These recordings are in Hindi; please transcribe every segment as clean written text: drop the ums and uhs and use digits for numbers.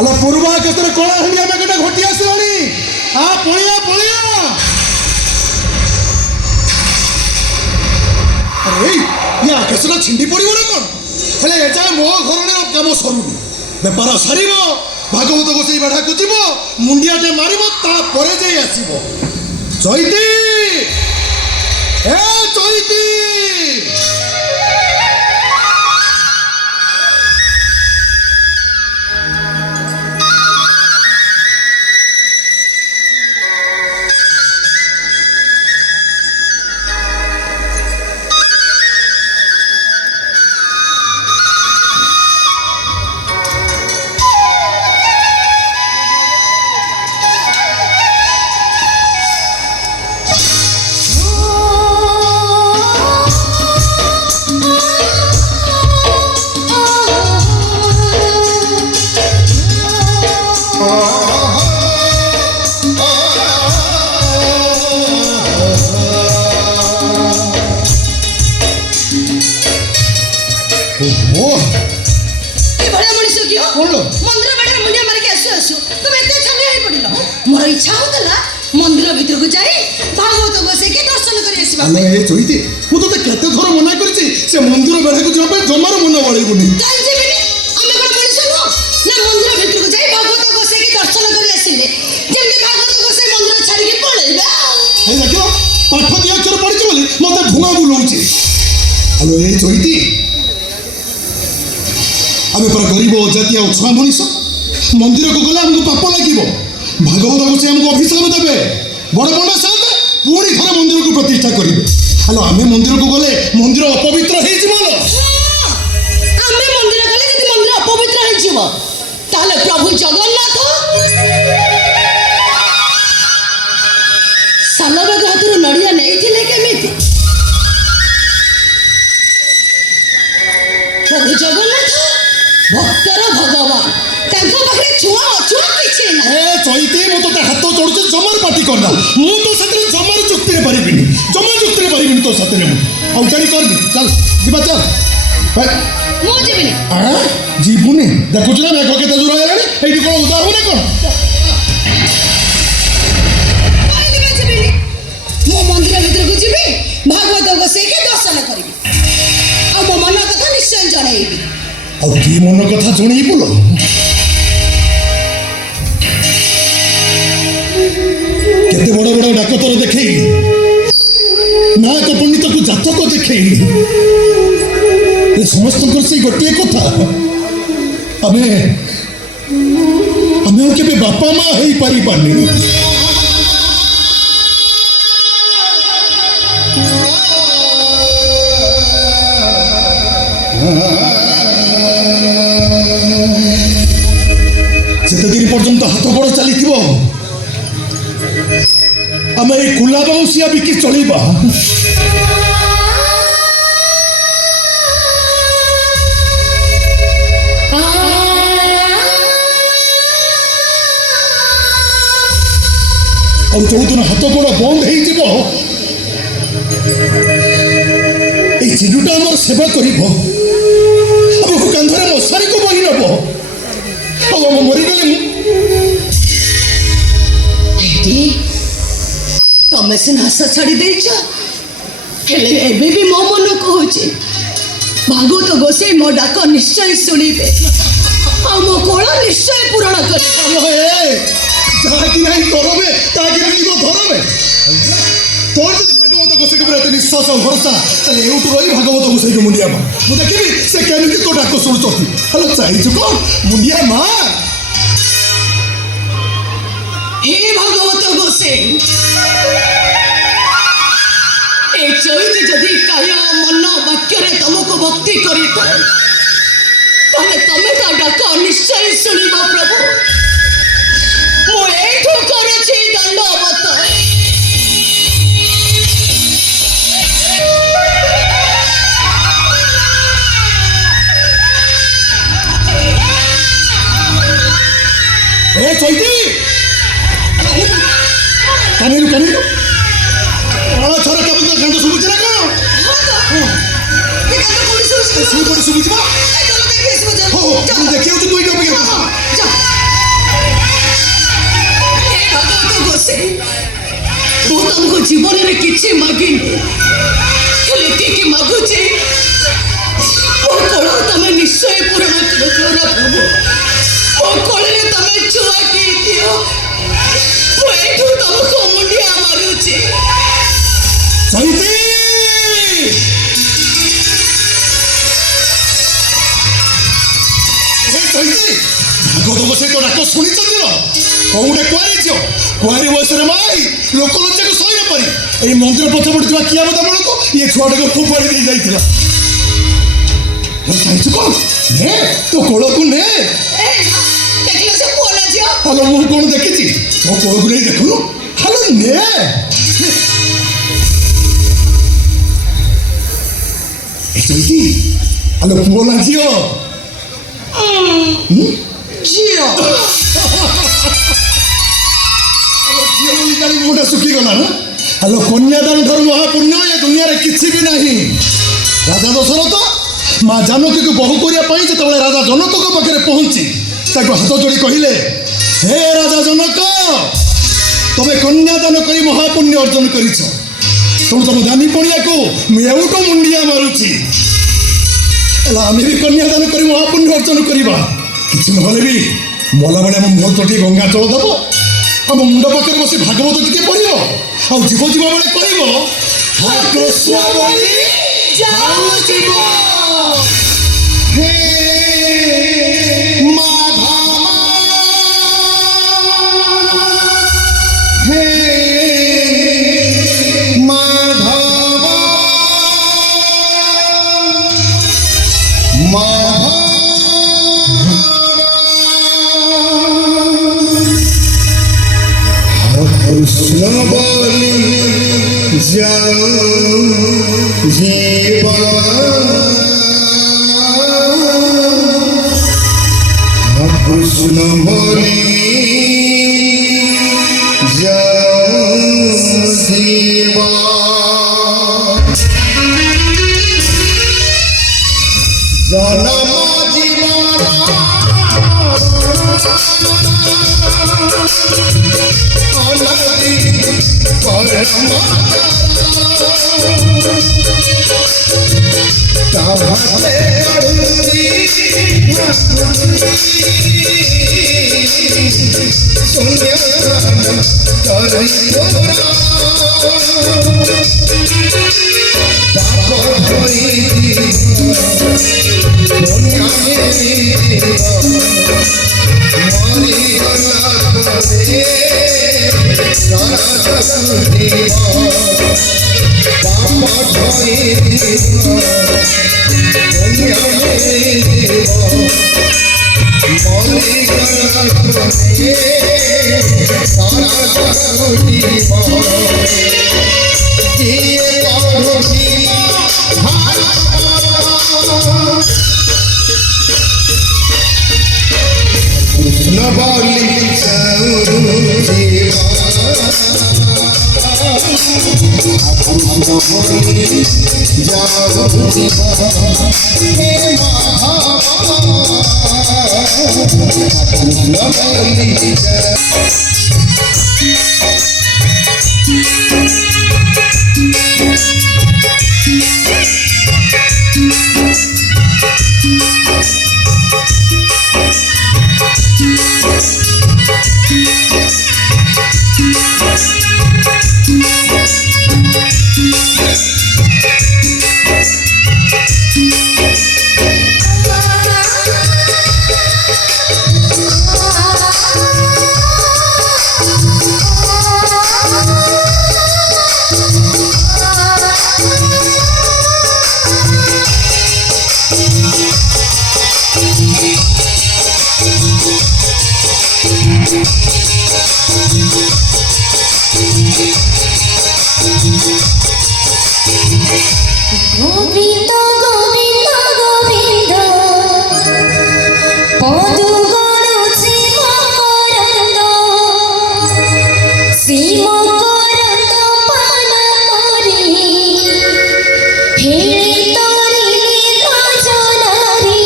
ಅಲ್ಲ ಪೂರ್ವಾಕಸರ ಕೋಳ ಹಳ್ಳಿಯ ಮೇಗಡೆ ಹೊಟ್ಟಿ ಹಸಿರೋಣಿ ಆ ಪೊಳಿಯ ಪೊಳಿಯ ಅರೆ ಯಾ ಕೆಸರ छिंडी पड़िबो ना कोन हेले एजा मो घरने काम सरुनी बेपार सरीब भागवत गोसाई बेढ़ा को जीव मुंडियाटे मारिब ता परे जाई आसीबो चैती ए चैती मंदिर भीतर को जाई भागवत गोसाई के दर्शन करी आसीबा अरे ए चोइती मु तो केते थोर मना करछि से मंदिर बेढ़ा को जबे जमार मन बळेबुनी काई जेबेनी हमें कोन मनिष नो ना मंदिर भीतर को जाई भागवत गोसाई के दर्शन करी आसीले जेमनी भागवत गोसाई मंदिर छाड़ी के पळेबा हे देखो पाठ दिया अक्षर पढिछ बोली मते धुआ बुलौछि हेलो ए चोइती आमे पर गरीब जाति आ छुआ मनिष मंदिर को गला हमको पाप लागिबो भागवत गोसाई हमको अभिशाप देबे बड़ बड़ साथ पूरी घर मंदिर को प्रतिष्ठा करिबे हेलो आमे मंदिर को गले मंदिर अपवित्र हे जीवलो हमें मंदिर गले जदि मंदिर अपवित्र हे जीव ताले प्रभु जगन्नाथ सालबाग हाथरू नड़िया नहीं केमिति प्रभु जगन्नाथ भक्तर भगवान तांको पाखरे छुआ अछुआ किछि ना ए चैती मु तो हाथ जोड़छ जमर पार्टी करना मु तो सतरे जमर चुक्ति रे परिबिनी जमर चुक्ति रे परिबिनी तो सतरे मु आउ गाड़ी कर दे चल जीवा चल मो जेबिनी आ जीबुनी देखुछ ना मेघ केते दूर आइलानी एठी कोन उदा होने कोन काई दिबे जेबिनी मो मंदिर भीतर को जीबी भागवत गोसाई के दर्शन करिबी आ मो मन कथा निश्चय जणाइबी आ की मन कथा जणई बोलो केते बड़ बड़ डाकतर देखई नायक पंडित को जातक देखई समस्त से गोटे कथा आमे आमे के बापा माँ हो पारि पानी जिते दिन पर्यंत हाथ गोड़ चली आमे कुला बाउसिया बिकी चलिबा और जो दिन हाथ गोड़ बंद हो चिलुटा आम सेवा कर कांधरे मशारी को बही नब आम मरीगले तमें सिना आशा छाड़ी देछ हेले एबे भी मो मन कहूचे भागवत गोसाई मो डाक निश्चय शुणिबे आ मो कोला निश्चय पूरण कर जाकी नहीं करबे ताकि नहीं तो धरबे तोर भागवत गोसाई के प्रति निश्वास और भरोसा तले एउट रही भागवत गोसाई के मुंडिया मां मु देखिबी से केमिति तो डाक सुनछथि हेलो चाहि जुको मुंडिया मां हे भागवत गोसाई ए चैती जदि काय मन वाक्य रे तुमको भक्ति करी ताले तमे ता डाक निश्चय सुनिब प्रभु मो एठो करछि दंडवत ए चैती कानेरु कानेरु छोरा कब तो गंद सुबुच ना कोन ये गंद कोन सुबुच सुबुच बा ए चलो देखिए सुबुच हो देखियो तो तू इधर पे जा চৈতি ভাগবত গোসাই তো ডাক শুনিଛନ୍ତି না কোন ଗୋଟେ କୁଆରୀ ଝିଅ କୁଆରୀ ବୟସରେ ମା ଆଇ ଲୋକ ଲଜ୍ଜାକୁ ସହି ନ ପାରି ଏଇ ମନ୍ଦିର ପଛପଟେ ଥିବା କିଆବତା ମୂଳକୁ ଇଏ ଛୁଆଟାକୁ ଫୋପାଡ଼ି ଦେଇ ଯାଇଥିଲା ଚାହିଁଛୁ କ'ଣ ନେ ତୋ କୋଳକୁ ନେ ଦେଖିଲ ସେ ପୁଅ ନା ଝିଅ ହ୍ୟାଲୋ ମୁଁ କ'ଣ ଦେଖିଛି ମୋ କୋଳକୁ ନେଇ ଦେଖୁନୁ ହ୍ୟାଲୋ ନେ ଏ ଚୈତି ହ୍ୟାଲୋ ପୁଅ ନା ଝିଅ ଝିଅ ଝିଅ ବୋଲି ଜାଣି ମୁହଁଟା ଶୁଖିଗଲା ନା ହ୍ୟାଲୋ କନ୍ୟାଦାନ ଠାରୁ ମହାପୁଣ୍ୟ ଏ ଦୁନିଆରେ କିଛି ବି ନାହିଁ ରାଜା ଦଶରଥ ମା ଜାନକୀକୁ ବୋହୂ କରିବା ପାଇଁ ଯେତେବେଳେ ରାଜା ଜନକଙ୍କ ପାଖରେ ପହଞ୍ଚି ତାକୁ ହାତ ଯୋଡ଼ି କହିଲେ ହେ ରାଜା ଜନକ ତମେ କନ୍ୟାଦାନ କରି ମହାପୁଣ୍ୟ ଅର୍ଜନ କରିଛ ତେଣୁ ତମ ଦାନି ପଡ଼ିଆକୁ ଏଉଠୁ ମୁଣ୍ଡିଆ ମାରୁଛି ହେଲା ଆମେ ବି କନ୍ୟାଦାନ କରି ମହାପୁଣ୍ୟ ଅର୍ଜନ କରିବା କିଛି ନହେଲେ ବି ମଲାବେଳେ ଆମ ମୁହଁ ତ ଟିକେ ଗଙ୍ଗା ଜଳ ଦେବ ଆମ ମୁଣ୍ଡ ପାଖରେ ବସି ଭାଗବତ ଟିକେ ପଢ଼ିବ ଆଉ ଯିବ ଯିବା ବେଳେ କହିବ ହେ କୃଷ୍ଣ ବୋଲି ଯାଉଥିବ ହେ ମାଧବ ହେ ମାଧବ কৃষ্ণ বলি যাও জীবা কৃষ্ণ বলি যাও জীবা জনম গোবিন্দ গোবিন্দ গোবিন্দ পদু গড়ুছি মকরন্দ শ্রী মকরন্দ পান করি হেলে তরিলে ব্রজনারি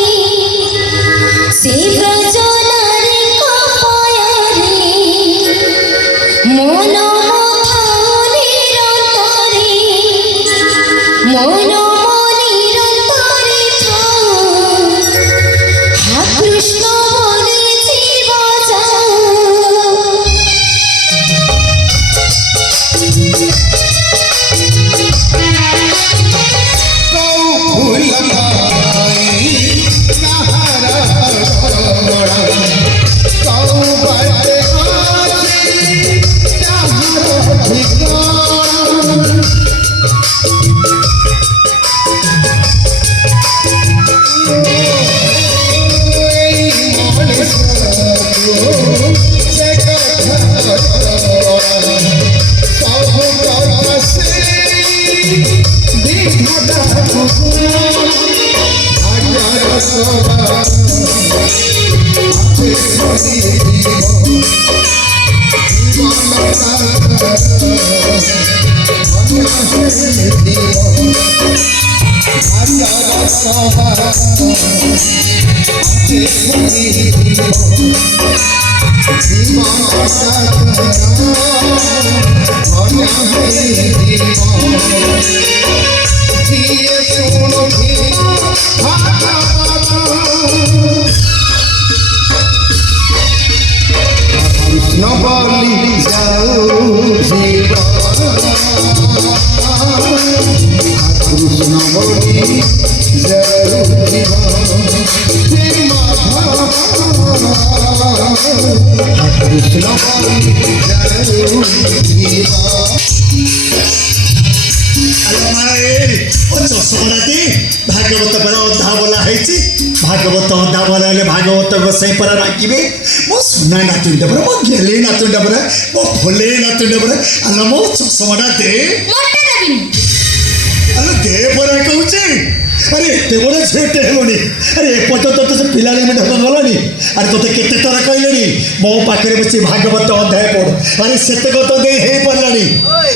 সে ব্রজনারি কপয়রে মন মথাও নিরন্তরে মন মনির भागवत पर अधा बोला है भागवत अधा बोला भागवत गोसाई पर डाकिबे मो सुना नातुंडा पर मो गेले नातुंडा पर मो भोले नातुंडा पर अल मो चश्माटा दे मोटे देबिनी अल दे पर कहूचे अरे एते बड़ झेटे हेलोनी अरे एपर्यंत तो से पिला में ढक गलानी अरे तोते केते तरह कहलेनी मो पाखरे बसी भागवत अध्याय पढ़ अरे सेते तो दे हे पड़लानी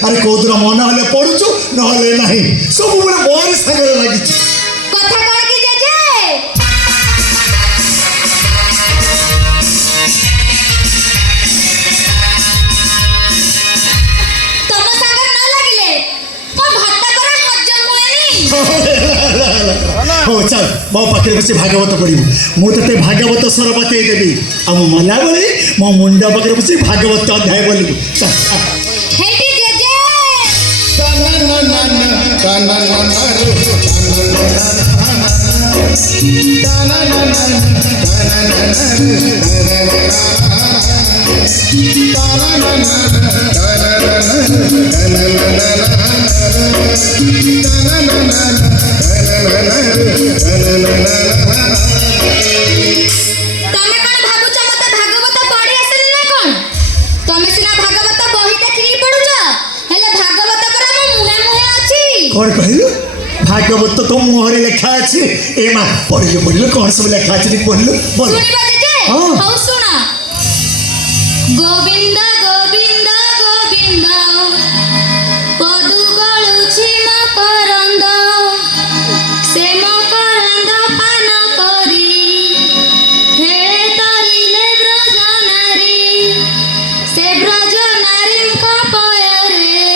अरे कोदर मन हले पढुछु नहले नाही सब बड़ मोर सागर लागि কথা কয় কি জেজে তম সাগর না লাগিলে মো ভাত করা হজম হুয়েনি हो चल मो पाखे बस भागवत पढ़ू मुझे भागवत स्वर बतई देवी आम मला बेले मो मुंड पाखे बस भागवत अध्याय बोलू चल হেটি জেজে তমে কোন ভাবুছ মতে ভাগবত পড়ি আসেনি না কোন তমে সিনা ভাগবত বহি দেখি পড়ুছ হেলে ভাগবত পরা মো মুহে মুহে আছে कौन कहलु भागवत तो मुहरे लेखा अच्छे ए माँ पढ़िलु पढ़िलु कौन सब लेखा अच्छे पढ़िलु बोल শুনিবা জেজে हाँ। হউ শুনা গোবিন্দ গোবিন্দ গোবিন্দ পদু গলুছি মকরন্দ সে মকরন্দ পান করি হে তরিলে ব্রজ নারী সে ব্রজ নারীଙ୍କ পୟରେ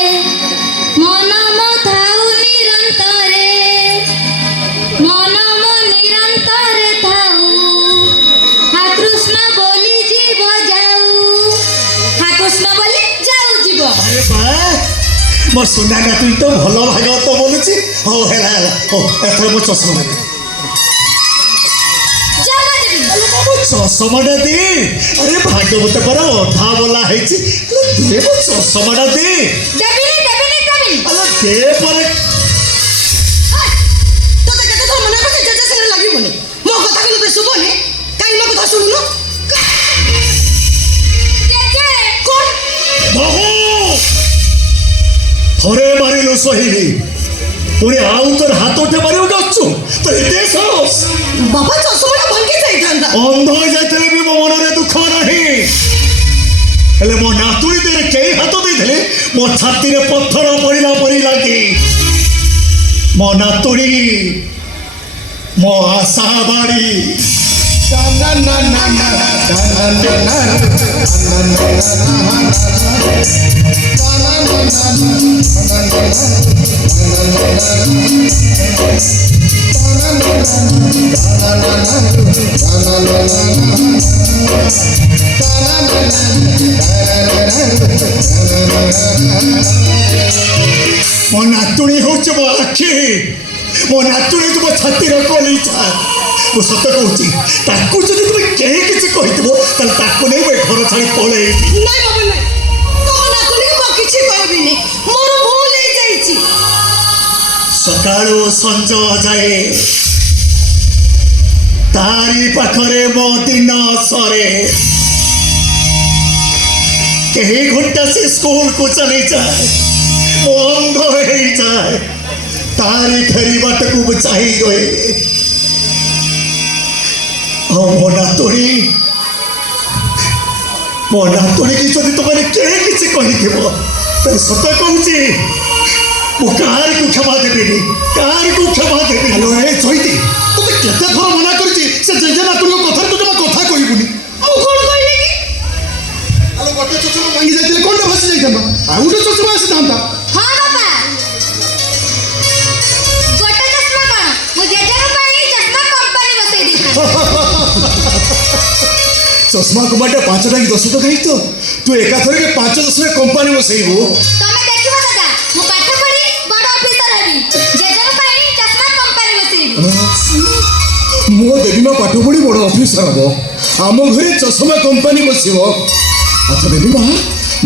মন মথাউ নিরন্তরে মন মো নিরন্তরে থাউ হা কৃষ্ণ বলি জীব যাও হা কৃষ্ণ বলি যাও জীব अरे बा मो सुना ना तुम तो भल भागवत बोलुची हो हेला हेला हो एथर मो चश्मा लगे जगा देवी मो चश्माटा दे अरे भागवत पर अधा बोला है दे मो चश्माटा दे দেবিনি দেবিনি দেবিনি अरे दे पर তোতে কেতে তো মনে করছে জেজে সিনে লাগিবনি মো কথা কিন্তু তে শুবনি কাই মো কথা শুনুনো জেজে কোন बहु थोड़े मारिलु सहिली पुणे आउ तोर हाथ उठे मारिबो गच्छु तो एते साहस বাবা চশমাটা ভাঙ্গি যাইতান্তা अंध हो जाते भी मो मनरे दुख नहीं हेले मो नातुरी देरे के हाथ देइले मो छाती रे पत्थर पड़िला परि लागी मो नातुरी मो आशा बाड़ी मो नातुणी होच मो आखि मो नातुणी तुम छातीर कलिछा मु सत कहूची ताकू जदि तुम केही किछि कहितबो ताले ताकू नै मैं घर छाड़ी पळेइबी নাই বাবা নাই তোমার নাতনি মো কিছু কইবিনি মোর ভুল হই যাইছি सकाळू संज जाए तारी पाखरे मो दिन सरे कहीं घंटा से स्कूल को चले जाए मो अंध हो जाए तारी फेरी बाट को चाहिए गए मो नातुणी की जदि तुमने कहीं किसी कही सत कहूँ मु कार को क्षमा देवी कार को क्षमा देवी हेलो ए चैती तुझे केते थर मना करछि से जेजे नातुणी कथा तू जमा कथा कहबुनी ମୁଁ କ'ଣ କହିଲି କି हेलो गोटे चचमा मांगी जाइले कोनटा भासी जाइतबा आ उठे चचमा आसी थांता ହଁ ବାପା ଗୋଟେ ଚଷମା କ'ଣ ମୁଁ ଜେଜେଙ୍କ ପାଇଁ ଚଷମା କମ୍ପାନୀ ବସେଇ ଦେଇଥିଲି चश्मा को बाटे 5 टका 10 टका ही तो तू एका थरे के 5-10 रे कंपनी बसैबो ତମେ ଦେଖିବ ଦାଦା ମୁଁ ପାଠ ପଢି ବଡ ଅଫିସର ହେବି ଜେଜେଙ୍କ ପାଇଁ ଚଷମା କମ୍ପାନୀ ବସେଇବି मो देवीमा पाठ पढ़ी बड़ ऑफिसर हम आम घरे चश्मा कंपनी बसब अच्छा देवीमा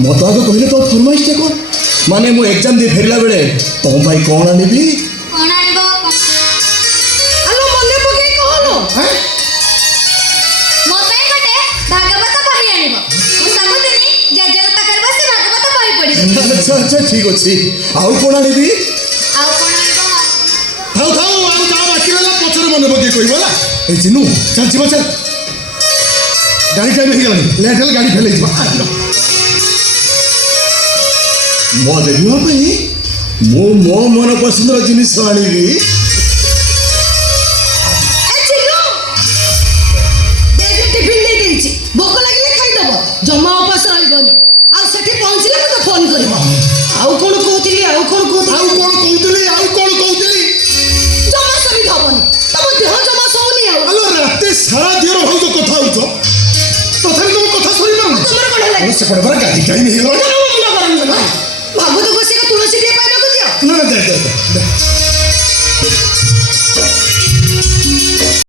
मत आगे कहले तो फरमाइश कौन माने मो एग्जाम दे फेरला बेले तुम भाई कौन आनिबी କ'ଣ ଆଣିବ ଆଲୋ ମନେ ପକେଇ କହଲୋ हैं ମୋ ପାଇଁ ଗୋଟେ ଭାଗବତ ବହି ଆଣିବ ମୁଁ ସବୁଦିନ ଜେଜେଙ୍କ ପାଖରେ ବସି ଭାଗବତ ବହି ପଢିବି अच्छा अच्छा ठीक अच्छे आउ कौन आनिबी ଆଉ କ'ଣ ଆଣିବ थाउ थाउ आउ जा बाकी रहला पछरे मने पके कहबला ए चिनु चल जीवा चल गाड़ी टाइम हो गलानी लेट हेल गाड़ी फेले जीवा मो देवीमा भाई मो मन पसंद जिनिस आनिबी ଏ ଚିନୁ ଦେଖ ଟିଫିନ ଦେଇ ଦେଇଛି ଭୋକ ଲାଗିଲେ ଖାଇଦବ ଜମା ଉପାସ ରହିବନି ଆଉ ସେଠି ପହଞ୍ଚିଲେ ମୋତେ ଫୋନ କରିବ ଆଉ କ'ଣ କହୁଥିଲି ଆଉ କଣ କହୁଥିଲି ଜମା ସରିଦ ହବନି ତମ ଦେହ ଜମା ଶୋଉନି ଆଉ ଆଲୋ ରାତି ସାରା ଦିନ ଭାଉଜ କଥା ହଉଛ ତଥାପି ତମ କଥା ଶୁଣିପାରୁନି ତମର କ'ଣ ହେଲା ସେପଟେ ପରା ଗାଡ଼ି ଟାଇମ୍ ହେଇଗଲା